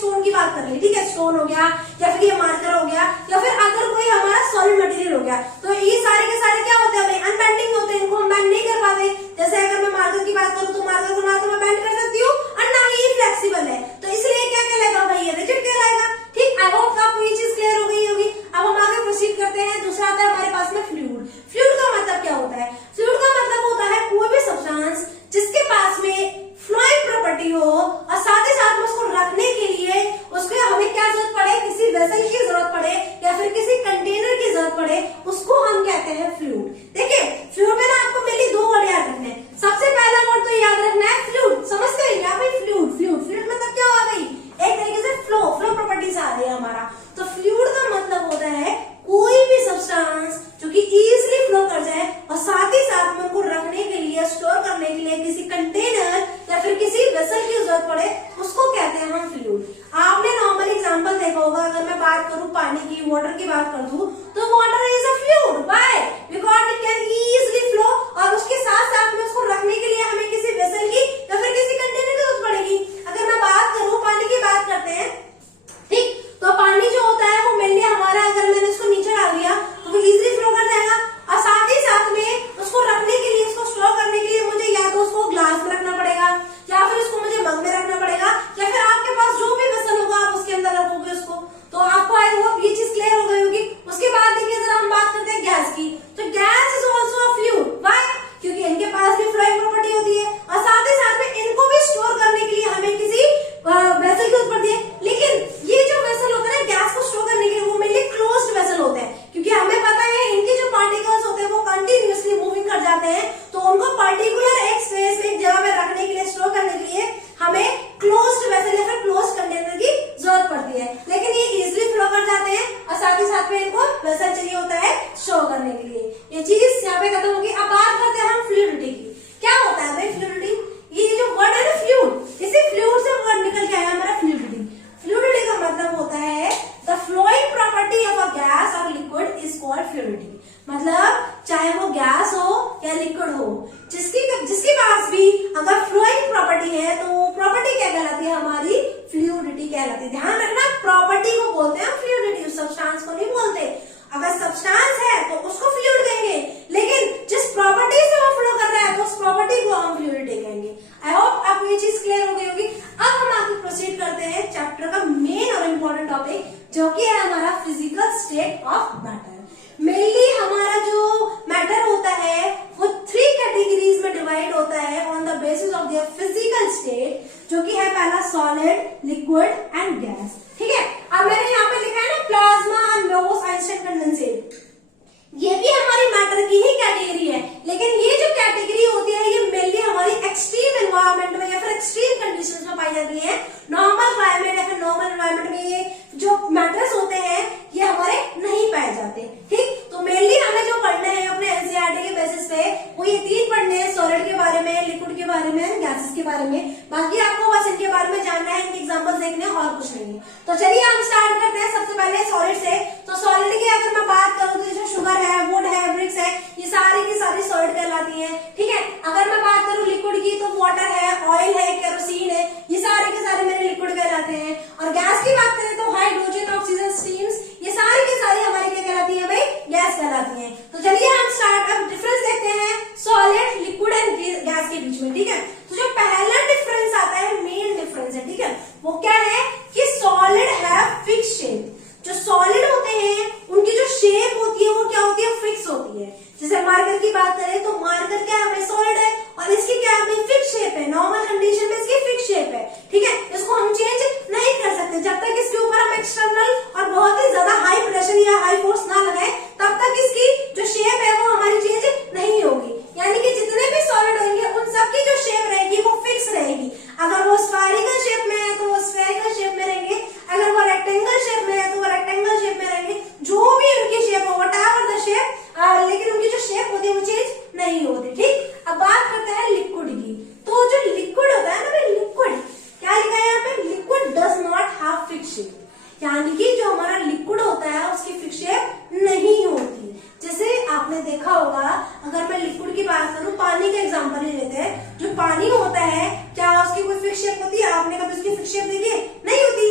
Stone की बात कर रहे हैं, ठीक है, स्टोन हो गया या फिर ये मार्कर हो गया या फिर अगर कोई हमारा सॉलिड मटेरियल हो गया, तो ये सारे के सारे क्या होते हैं भाई, अनबेंडिंग होते हैं, इनको हम बेंड नहीं कर पाते। जैसे अगर मैं मार्कर की बात करूं तो मार्कर को ना तो मैं बेंड कर सकती हूँ और ना ही फ्लेक्सिबल है, तो इसलिए क्या कहलाएगा भाई, ये रिजिड कहलाएगा। ठीक, आई होप आपको ये चीज क्लियर हो गई होगी। अब हम आगे प्रोसीड करते हैं। दूसरा आता है हमारे पास में फ्लूइड। फ्लूइड का मतलब क्या होता है? फ्लूइड का मतलब होता है कोई भी सब्सटेंस जिसके पास में फ्लूइड प्रॉपर्टी हो और साथ ही साथ में उसको रखने के लिए उसको हमें क्या जरूरत पड़े, किसी वेसल की जरूरत पड़े या फिर किसी कंटेनर की जरूरत पड़े, उसको हम कहते हैं फ्लूइड। देखिए फ्लूइड में ना आपको मेनली दो वर्ड याद रखने हैं। सबसे पहला वर्ड तो याद रखना है फ्लूइड, समझते हैं क्या भाई, फ्लूइड। फ्लूइड फ्लूइड मतलब क्या हुआ भाई, एक तरीके से फ्लो प्रॉपर्टीज आ रही है हमारा। तो फ्लूइड का मतलब होता है कोई भी सब्सटेंस जो कि इजीली फ्लो कर जाए और साथ ही साथ में उनको रखने के लिए, स्टोर करने के लिए किसी कंटेनर या फिर किसी वेसल की जरूरत पड़े, उसको कहते हैं हम फ्लूइड। आपने नॉर्मल एग्जांपल देखा होगा, अगर मैं बात करूं पानी की, वाटर की बात कर दूं, तो water is a fluid. Why? Because it can easily flow और उसके साथ साथ में उसको रखने के लिए हमें किसी वेसल की या फिर किसी कंटेनर की जरूरत पड़ेगी। अगर मैं बात करूं, पानी की बात करते हैं, ठीक, तो पानी जो होता है वो मेनली हमारा, अगर मैंने उसको नीचे डाल दिया तो वो इजीली फ्लो कर जाएगा और साथ ही साथ में उसको रखने के लिए, उसको स्टोर करने के लिए मुझे या तो उसको ग्लास में रखना पड़ेगा या फिर उसको मुझे मग में रखना पड़ेगा या फिर आपके पास जो भी वेसल होगा आप उसके अंदर रखोगे उसको। तो आपको आई होप ये चीज क्लियर हो गई होगी। उसके बाद देखिए जरा हम बात करते हैं गैस की। तो gas is also a fluid. Why? क्योंकि इनके पास भी फ्लोइंग प्रॉपर्टी होती है और साथ ही साथ में इनको भी स्टोर करने के लिए हमें किसी वेसल की जरूरत पड़ती है। लेकिन ये जो वेसल होता है ना गैस को स्टोर करने के लिए, वो मेनली क्लोज्ड वेसल होते हैं, क्योंकि हमें पता है इनके जो पार्टिकल्स होते हैं वो कंटिन्यूअसली मूविंग कर जाते हैं, तो उनको पर्टिकुलर एक स्पेस में, एक जगह में रखने के लिए, स्टोर करने के लिए हमें क्लोज्ड वेसल या फिर क्लोज्ड कंटेनर की जरूरत पड़ती है। लेकिन ये इजिली फ्लो कर जाते हैं और साथ ही साथ में इनको वेसल चाहिए होता है स्टोर करने के लिए। ये चीज यहाँ पे खत्म होगी। अब बात करते हैं हम फ्लूइडिटी की। क्या होता है भाई फ्लूइडिटी? ये जो वर्ड है ना फ्लूइड, इसी फ्लूइड से वर्ड निकल के आया हमारा फ्लूइडिटी। फ्लूइडिटी का मतलब होता है the flowing property of a gas और लिक्विड इज कॉल्ड फ्लूइडिटी। मतलब चाहे वो गैस हो या लिक्विड हो, जिसके पास भी अगर फ्लोइंग प्रॉपर्टी है तो वो प्रॉपर्टी क्या कहलाती है, हमारी फ्लूइडिटी कहलाती है। ध्यान रखना, प्रॉपर्टी को बोलते हैं फ्लूइडिटी, उस सब्सटेंस को नहीं बोलते। अगर सब्सटेंस है तो उसको फ्लूइड कहेंगे, लेकिन जिस प्रॉपर्टी से वो फ्लो कर रहा है तो उस प्रॉपर्टी को हम फ्लूइडिटी कहेंगे। आई होप आपको ये चीज क्लियर हो गई होगी। अब हम आगे प्रोसीड करते हैं चैप्टर का मेन और इम्पोर्टेंट टॉपिक, जो कि है हमारा physical state of matter. Mainly हमारा जो मैटर होता है वो 3 कैटेगरीज में डिवाइड होता है on the basis of their physical state, जो कि है पहला सॉलिड, लिक्विड एंड गैस। ठीक है, अब मैंने यहाँ पे लिखा है ना प्लाज्मा एंड लोबोसाइंस कंडेंसेट, ये भी हमारी मैटर की ही कैटेगरी है। लेकिन ये जो कैटेगरी होती है ये मेनली हमारी एक्सट्रीम एनवायरनमेंट में या फिर एक्सट्रीम कंडीशंस में पाई जाती है। नॉर्मल क्लाइमेट या फिर नॉर्मल एनवायरनमेंट में ये जो मैटर्स होते हैं ये हमारे नहीं पाए जाते। ठीक, तो मेनली हमें जो पढ़ना है अपने एनसीईआरटी के बेसिस पे वो ये 3 पढ़ने हैं, सॉलिड के बारे में, लिक्विड के बारे में, गैसेस के बारे में। बाकी आपको बस इनके बारे में जानना है, इनके एग्जांपल्स देखने हैं और कुछ नहीं है। तो चलिए हम स्टार्ट करते हैं सबसे पहले सॉलिड से। तो सॉलिड की अगर मैं बात करूं तो जो शुगर है, वुड है, ब्रिक्स है, ये सारी की सारी सॉलिड कहलाती है। ठीक है, अगर मैं बात करूं लिक्विड की तो वाटर है, ऑयल है, केरोसिन है, ये सारे के सारे मेरे लिक्विड कहलाते हैं। और गैस की बात करें तो हाइड्रोजन, ऑक्सीजन, स्टीम्स, ये सारी की सारी हमारी क्या कहलाती है भाई, गैस कहलाती है। तो चलिए हम स्टार्ट अब डिफरेंस देखते हैं सॉलिड, लिक्विड एंड गैस के बीच में। ठीक है, तो जो पहला डिफरेंस आता है, मेन डिफरेंस है, ठीक है, वो क्या है कि सॉलिड है फिक्स शेप। जो सॉलिड होते हैं उनकी जो शेप होती है वो क्या होती है, फिक्स होती है। जैसे मार्कर की बात करें तो मार्कर क्या है, सॉलिड है और इसकी क्या है, फिक्स शेप है। नॉर्मल कंडीशन में इसकी फिक्स शेप है। ठीक है, इसको हम चेंज नहीं कर सकते जब तक इसके ऊपर हम एक्सटर्नल और बहुत ही ज्यादा हाई प्रेशर या हाई फोर्स ना लगाए, तब तक इसकी जो शेप है वो हमारी चेंज नहीं होगी। यानी कि जितने भी सॉलिड होंगे उन सबकी जो शेप रहेगी वो फिक्स रहेगी। अगर वो स्फेरिकल शेप में है तो वो स्फेरिकल शेप में रहेंगे, अगर वो रेक्टेंगल शेप में है तो वो रेक्टेंगल शेप में रहेंगे। जो भी उनकी शेप हो, व्हाटएवर द शेप, लेकिन उनकी जो शेप होती है वो चेंज नहीं होती। ठीक, अब बात करते हैं लिक्विड की। तो जो लिक्विड होता है ना भाई, लिक्विड क्या लिखा है यहाँ पे, liquid does not have fix shape. यानी कि जो हमारा लिक्विड होता है उसकी फिक्स शेप नहीं होती। जैसे आपने देखा होगा, अगर मैं लिक्विड की बात करूं, पानी का एग्जांपल ले लेते हैं। जो पानी होता है क्या उसकी कोई फिक्स शेप होती है? आपने कभी उसकी फिक्स शेप देखी? नहीं होती।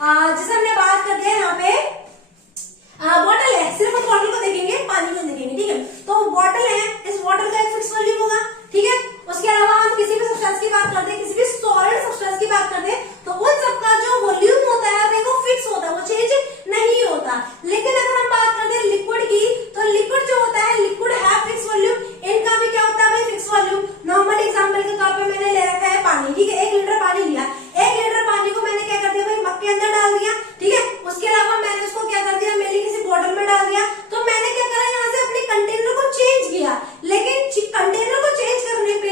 जैसे हमने बात कर दिया यहाँ पे बॉटल है, सिर्फ हम बॉटल को देखेंगे, पानी को देखेंगे, ठीक है। तो बॉटल है, इस बॉटल का एक फिक्स वॉल्यूम होगा, ठीक है। उसके अलावा हम किसी भी सब्सटेंस की बात करते हैं, किसी भी सॉलिड सब्सटेंस की बात करते हैं, तो उन सबका जो वॉल्यूम होता है भाई वो फिक्स होता है, वो चेंज नहीं होता। लेकिन अगर हम बात करते हैं लिक्विड की, तो लिक्विड जो होता है, लिक्विड है फिक्स वॉल्यूम, इनका भी क्या होता है भाई फिक्स वॉल्यूम। नॉर्मल एग्जांपल के तौर पे मैंने ले रखा है पानी, ठीक है। 1 लीटर पानी लिया, 1 लीटर पानी को मैंने क्या कर दिया भाई मग के अंदर डाल दिया, ठीक है। उसके अलावा मैंने उसको क्या कर दिया, मेरी किसी बॉटल में डाल दिया, तो मैंने क्या करा यहाँ से अपने कंटेनर को चेंज किया, लेकिन कंटेनर को चेंज करने पे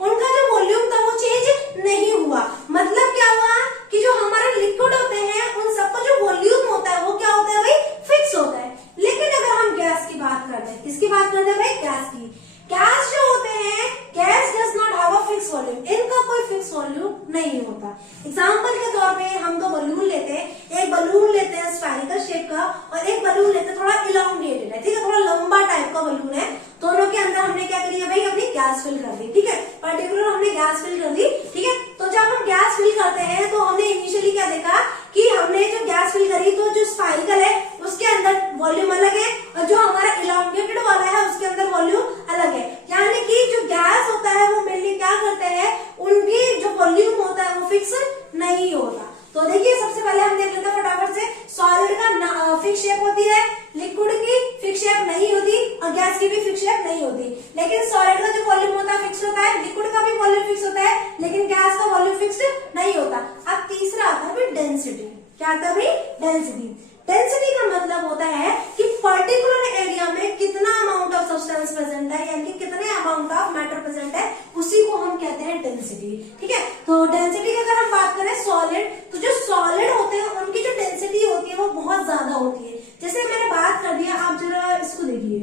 उनका जो वॉल्यूम था वो चेंज नहीं हुआ। मतलब क्या हुआ कि जो हमारे लिक्विड होते हैं उन सबका जो वॉल्यूम होता है वो क्या होता है भाई फिक्स होता है। लेकिन अगर हम गैस की बात करते हैं, किसकी बात करते हैं भाई गैस की, गैस जो होते हैं, gas does not have a fix volume, इनका कोई फिक्स वॉल्यूम नहीं होता। एग्जांपल के तौर पे हम दो बलून लेते हैं, एक बलून लेते हैं स्फेरिकल शेप का और एक बलून लेते हैं थोड़ा इलांगेटेड है, ठीक है, थोड़ा लंबा टाइप का बलून है। दोनों के अंदर हमने क्या करी है भाई अपनी गैस फिल कर दी, ठीक है, पर्टिकुलर हमने गैस फिल कर दी, ठीक है। तो जब हम गैस फिल करते हैं तो हमने इनिशियली क्या देखा कि हमने जो गैस फिल करी तो जो स्फेरिकल है उसके अंदर वॉल्यूम अलग है और जो हमारा इलांगेटेड वाला है उसके अंदर वॉल्यूम अलग है। यानी कि जो गैस होता है वो मेनली क्या करते हैं, उनकी जो वॉल्यूम होता है वो फिक्स नहीं होता। तो देखिए सबसे पहले हम देख लेते हैं फटाफट से, सॉलिड का फिक्स शेप होती है, लिक्विड की फिक्स शेप नहीं होती और गैस की भी फिक्स शेप नहीं होती। लेकिन सॉलिड का जो वॉल्यूम होता है फिक्स होता है, लिक्विड का भी वॉल्यूम फिक्स होता है, लेकिन गैस का वॉल्यूम फिक्स नहीं होता। अब तीसरा आता है भाई डेंसिटी। क्या आता है भाई डेंसिटी। डेंसिटी का मतलब होता है कि पर्टिकुलर एरिया में कितना अमाउंट ऑफ सब्सटेंस प्रेजेंट है, यानी कि कितने अमाउंट ऑफ मैटर प्रेजेंट है, उसी को हम कहते हैं डेंसिटी, ठीक है। तो डेंसिटी की अगर हम बात करें सॉलिड, तो जो सॉलिड होते हैं उनकी जो डेंसिटी होती है वो बहुत ज्यादा होती है। जैसे मैंने बात कर दिया, आप जरा इसको देखिए,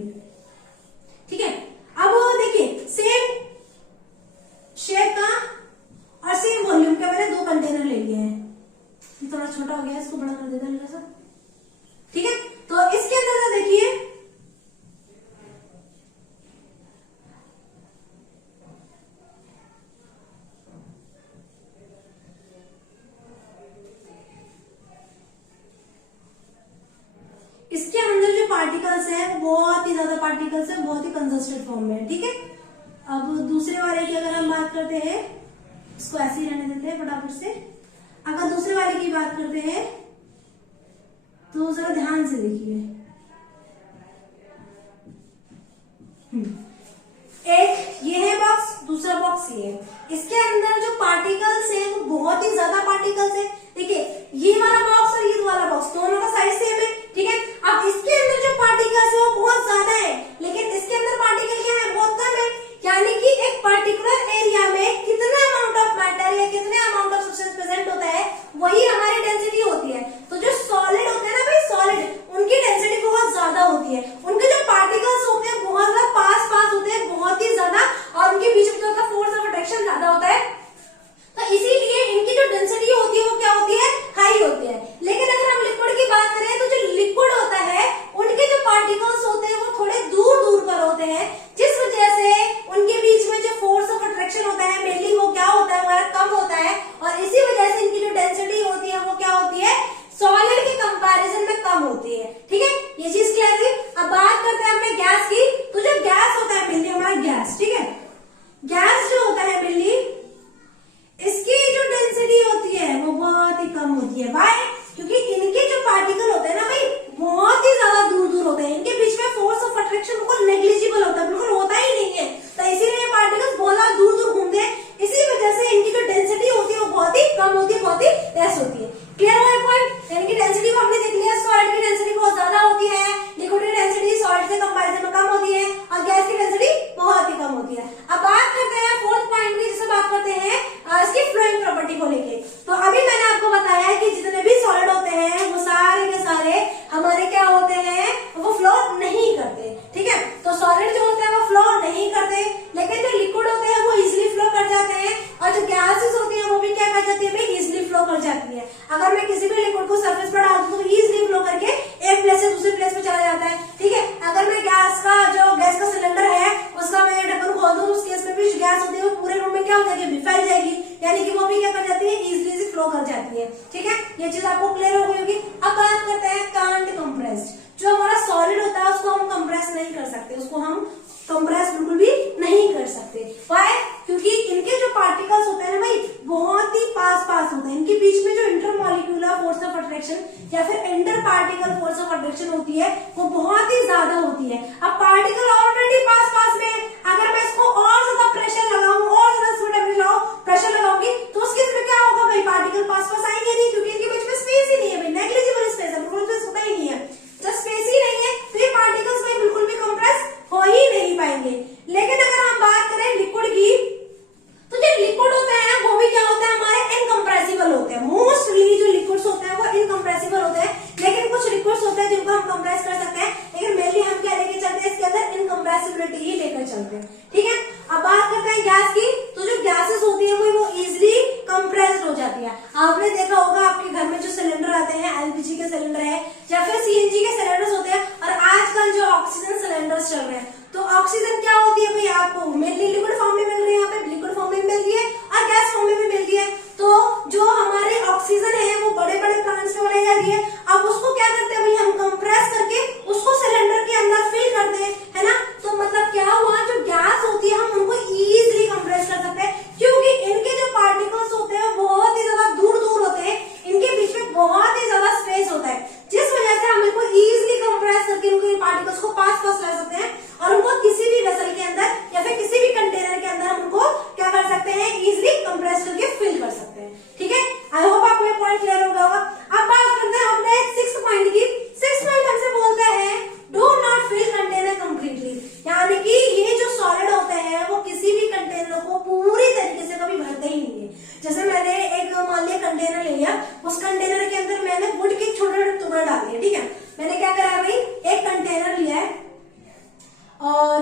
ठीक है। अब देखिए सेम शेप का और सेम वॉल्यूम का मैंने 2 कंटेनर ले लिए हैं, थोड़ा छोटा हो गया, इसको बड़ा कर देता हूं सब, ठीक है। तो इसके अंदर देखिए इसके अंदर जो पार्टिकल्स हैं बहुत ही ज्यादा पार्टिकल्स हैं, बहुत ही कंसंट्रेटेड फॉर्म में है, ठीक है। अब दूसरे वाले की अगर हम बात करते हैं, इसको ऐसे ही रहने देते हैं फटाफट से। अगर दूसरे वाले की बात करते हैं तो जरा ध्यान से देखिए, एक ये है बॉक्स, दूसरा बॉक्स ये है। इसके अंदर जो पार्टिकल्स हैं वो बहुत ही ज्यादा पार्टिकल्स हैं। देखिए ये वाला बॉक्स और ये वाला बॉक्स दोनों का साइज सेम है, ठीक है। अब इसके अंदर जो पार्टिकल्स है वो बहुत ज्यादा है, लेकिन इसके अंदर पार्टिकल क्या है बहुत कम है। यानी कि एक पर्टिकुलर एरिया में कितना अमाउंट ऑफ मैटर या कितने अमाउंट ऑफ सब्सटेंस प्रेजेंट होता है वही हमारी डेंसिटी होती है। तो जो सॉलिड होते हैं ना भाई सॉलिड, उनकी डेंसिटी बहुत ज्यादा होती है, उनके जो पार्टिकल्स होते हैं बहुत ज्यादा पास पास होते हैं, बहुत ही ज्यादा, और उनके बीच में जो फोर्स ऑफ अट्रैक्शन ज्यादा होता है, तो इसीलिए इनकी जो डेंसिटी होती है वो क्या होती है हाई होती है। लेकिन अगर हम लिक्विड की बात करें तो जो लिक्विड होता है उनके जो पार्टिकल्स होते हैं वो थोड़े दूर दूर पर होते हैं, जिस वजह से उनके बीच में जो फोर्स ऑफ अट्रैक्शन होता है मेनली वो क्या होता है हमारा कम होता है, और इसी वजह से इनकी जो डेंसिटी होती है वो क्या होती है सॉलिड के कंपैरिजन में कम होती है, ठीक है। ये चीज क्लियर हुई। अब बात करते हैं अपने गैस की। तो जो गैस होता है मेनली हमारा गैस, ठीक है, गैस जो होता है मेनली इसकी जो डेंसिटी होती है वो बहुत ही कम होती है। वाई? क्योंकि इनके जो पार्टिकल होते हैं ना भाई बहुत ही ज्यादा दूर दूर होते हैं, इनके बीच में फोर्स ऑफ अट्रैक्शन बिल्कुल नेग्लिजिबल होता है, बिल्कुल होता ही नहीं है, तो इसीलिए ये पार्टिकल्स बहुत ज्यादा दूर दूर घूमते हैं। इसी वजह से इनकी जो डेंसिटी होती है वो बहुत ही कम होती है, बहुत ही लेस होती है। क्लियर हुआ पॉइंट? इनकी डेंसिटी को हमने देख लिया, सॉलिड की डेंसिटी बहुत ज्यादा होती है, लिक्विड की डेंसिटी सॉलिड से कंपैरिजन में कम होती है, और गैस की डेंसिटी बहुत ही कम होती है। अब बात करते हैं फोर्थ पॉइंट की, जिसे बात करते हैं इसकी फ्लोइंग प्रॉपर्टी को लेके। तो अभी मैंने आपको बताया कि जितने भी सॉलिड होते हैं वो सारे के सारे हमारे क्या होते हैं वो फ्लो नहीं करते, ठीक है। तो सॉलिड जो होते हैं वो फ्लो नहीं करते, लेकिन जो लिक्विड होते हैं वो इजिली फ्लो कर जाते हैं, और जो गैसेस होती है वो भी क्या कर जाती है भाई इजिली फ्लो कर जाती है। अगर मैं किसी भी लिक्विड को सरफेस पर डाल दूं तो इजिली फ्लो करके एक प्लेस से दूसरे प्लेस पे चला जाता है, ठीक है। अगर मैं गैस का सिलेंडर है उसका मैं ढक्कन खोल दूं उस केस में भी गैस होती है वो पूरे रूम में क्या हो जाएगी फैल जाएगी, यानी कि वो भी क्या कर जाती है इजिली फ्लो कर जाती है, ठीक है। ये चीज आपको क्लियर हो गई होगी। अब बात करते हैं कांट कंप्रेस्ड। जो हमारा सॉलिड होता है उसको हम कंप्रेस नहीं कर सकते, उसको हम कंप्रेस बिल्कुल भी नहीं कर सकते। वाई? क्योंकि इनके जो पार्टिकल्स होते हैं ना भाई बहुत ही पास पास होते हैं, इनके बीच में जो इंटरमॉलिक्यूलर फोर्स ऑफ अट्रैक्शन या फिर inter particle force of attraction होती है वो बहुत ही ज्यादा होती है। अब पार्टिकल ऑलरेडी पास पास में है, अगर मैं इसको और ज्यादा प्रेशर लगाऊं और ज्यादा प्रेशर लगाऊंगी तो उसके इसमें क्या होगा भाई, पार्टिकल पास पास आएंगे नहीं, क्योंकि इनके बीच में स्पेस ही नहीं है भाई, नेग्लिजिबल स्पेस है, बिल्कुल स्पेस होता ही नहीं है। जब स्पेस ही नहीं है तो ये पार्टिकल्स भाई बिल्कुल भी कंप्रेस हो ही नहीं पाएंगे। लेकिन अगर हम बात करें लिक्विड की, तो जो लिक्विड होते हैं वो भी क्या होते हैं हमारे इनकम्प्रेसिबल होते हैं। मोस्टली जो लिक्विड्स होते हैं वो इनकम्प्रेसिबल होते हैं, लेकिन कुछ लिक्विड्स होते हैं जिनको हम कंप्रेस कर सकते हैं, लेकिन मेनली हम क्या लेके चलते हैं इसके अंदर इनकम्प्रेसिबिलिटी ही लेकर चलते हैं। ठीक है, अब बात करते हैं गैस की। तो जो गैसेस होती है वो इजिली कंप्रेस्ड हो जाती है। आपने देखा होगा आपके घर में जो सिलेंडर आते हैं, एलपीजी के सिलेंडर है या फिर सीएनजी के सिलेंडर्स होते हैं, और आजकल जो ऑक्सीजन सिलेंडर्स चल रहे हैं, तो ऑक्सीजन क्या होती है भाई आपको मेनली लिक्विड फॉर्म में मिल रही है, यहाँ पे लिक्विड फॉर्म में मिल रही है और गैस फॉर्म में भी मिल रही है। तो जो हमारे ऑक्सीजन है वो बड़े बड़े प्लांट्स में बनाई जाती है। अब उसको क्या करते हैं भाई हम कंप्रेस करके उसको सिलेंडर के अंदर फिल करते हैं, है ना। तो मतलब क्या हुआ, जो गैस होती है हम उनको इजीली कंप्रेस कर सकते हैं, क्योंकि इनके जो पार्टिकल्स होते हैं बहुत ही ज्यादा दूर दूर होते हैं, इनके बीच में बहुत ही ज्यादा स्पेस होता है, जिस वजह से हम इनको इजीली कंप्रेस करके इनको पार्टिकल्स को पास पास ला सकते हैं और उनको किसी भी वेसल के अंदर या फिर किसी भी कंटेनर के अंदर हम उनको क्या कर सकते हैं, इजीली कंप्रेस करके फिल कर सकते हैं। ठीक है, आई होप आपको ये पॉइंट क्लियर हो गया होगा। अब बात करते हैं अपने 6th पॉइंट की। 6th पॉइंट हमसे बोलते हैं do not fill container completely, यानी कि ये जो सॉलिड होते हैं वो किसी भी कंटेनर को पूरी तरीके से कभी भरते ही नहीं है। जैसे मैंने एक मान लिया कंटेनर ले लिया, उस कंटेनर के अंदर मैंने वुड के छोटे छोटे टुकड़े डाल दिए। ठीक है, मैंने क्या करा है भाई, एक कंटेनर लिया है और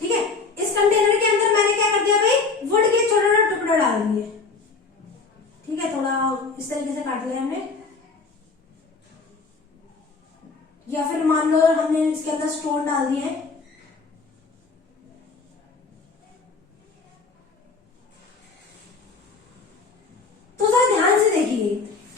ठीक है, इस कंटेनर के अंदर मैंने क्या कर दिया भाई, वुड के छोटे छोटे टुकड़े डाल दिए। ठीक है, थोड़ा इस तरीके से काट लिया हमने, या फिर मान लो हमने इसके अंदर स्टोन डाल दिए हैं। तो जरा ध्यान से देखिए,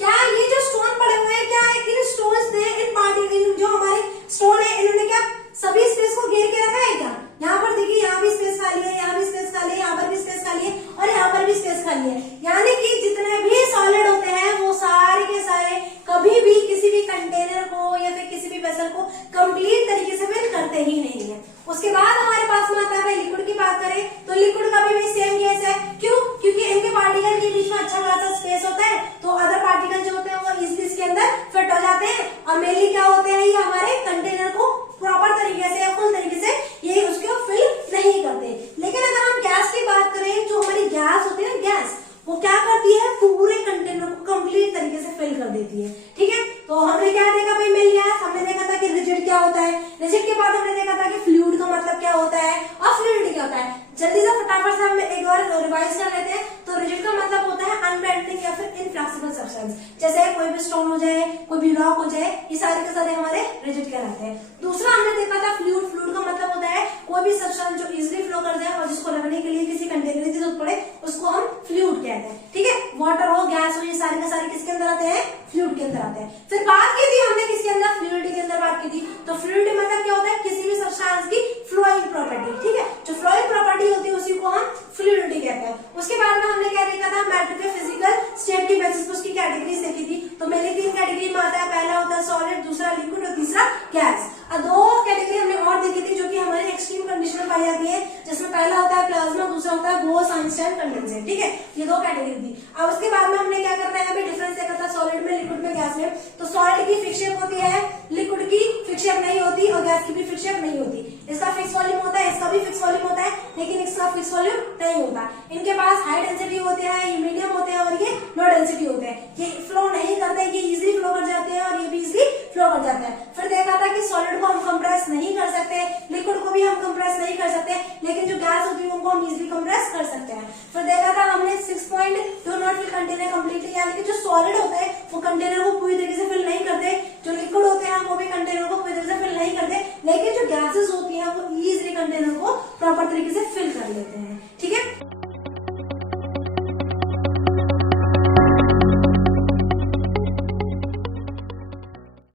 क्या ये जो स्टोन पड़े हुए हैं, क्या इन स्टोन्स ने इन पार्टिकल जो हमारे स्टोन है इन्होंने क्या सभी स्पेस को घेर के रखा है क्या? यहाँ पर देखिए, यहाँ भी स्पेस खाली है, यहाँ भी स्पेस खाली है, यहाँ पर भी स्पेस खाली है और यहाँ पर भी स्पेस खाली है। यानी कि जितने भी सॉलिड होते हैं वो सारे के सारे कभी भी किसी भी कंटेनर को या फिर किसी भी वेसल को कंप्लीट तरीके से फिल करते ही नहीं है। उसके बाद हमारे पास में आता है लिक्विड की बात करें तो लिक्विड का भी सेम केस है। क्यों? क्योंकि इनके पार्टिकल के बीच में अच्छा खासा स्पेस होता है, तो अदर पार्टिकल जो होते हैं वो इस इसके अंदर फिट हो जाते हैं और मेनली क्या होते हैं, ये हमारे कंटेनर को प्रॉपर तरीके से या फुल तरीके से ये उसको फिल नहीं करते। लेकिन अगर हम गैस की बात करें, जो हमारी गैस होती है ना, गैस वो क्या करती है, पूरे कंटेनर को कंप्लीट तरीके से फिल कर देती है। ठीक है, तो हमने क्या देखा भाई, मिल गया, हमने देखा था कि रिजिड क्या होता है, रिजिड के बाद हमने देखा था कि फ्लूइड का मतलब क्या होता है और फ्लूइडिटी क्या होता है। जल्दी से फटाफट से हम एक बार रिवाइज कर लेते हैं। तो रिजिड का मतलब होता है अनबेंडिंग या फिर इनफ्लेक्सिबल सब्सटेंस, जैसे कोई भी स्टोन हो जाए, कोई भी रॉक हो जाए, ये सारे के सारे हमारे रिजिड कहलाते हैं। दूसरा हमने देखा था फ्लूइड। फ्लूइड का मतलब होता है कोई भी सब्सटेंस जो इजिली फ्लो कर जाए और जिसको रखने के लिए किसी कंटेनर की जरूरत पड़े, उसको हम फ्लूइड कहते हैं। ठीक है, वाटर हो, गैस हो, ये सारे के सारे किसके अंदर आते हैं, फ्लूइड के अंदर आते हैं। फिर बात की थी हमने किसके अंदर, फ्लूइडिटी के अंदर बात की थी। तो फ्लूइडिटी मतलब क्या होता है, किसी भी सब्सटेंस की फ्लोइंग प्रॉपर्टी। ठीक है, जो फ्लोइंग प्रॉपर्टी होती है उसी को हम फ्लूइडिटी कहते हैं। उसके बाद में हमने क्या देखा था, मैटर के फिजिकल स्टेट की बेसिस पर उसकी कैटेगरीज देखी थी। तो मेरे 3 कैटेगरी में आता है, पहला होता है सॉलिड, दूसरा लिक्विड और तीसरा गैस। और 2 कैटेगरी हमने और देखी थी जो कि हमारे एक्सट्रीम कंडीशन में पाई जाती है, जिसमें पहला होता है प्लाज्मा, दूसरा होता है बोस आइंस्टाइन कंडेंसेट। ठीक है, ये 2 कैटेगरी थी। अब उसके बाद में हमने क्या करना है, हमें डिफरेंस देखा था सॉलिड में, लिक्विड में, गैस में। तो सॉलिड की फिक्स शेप होती है, लिक्विड की फिक्स शेप नहीं होती और गैस की भी फिक्स शेप नहीं होती। इसका फिक्स वॉल्यूम होता है, इसका भी फिक्स वॉल्यूम होता है, लेकिन इसका फिक्स वॉल्यूम नहीं होता। इनके पास हाई डेंसिटी होते हैं, ये मीडियम होते हैं और ये लो डेंसिटी होते हैं। ये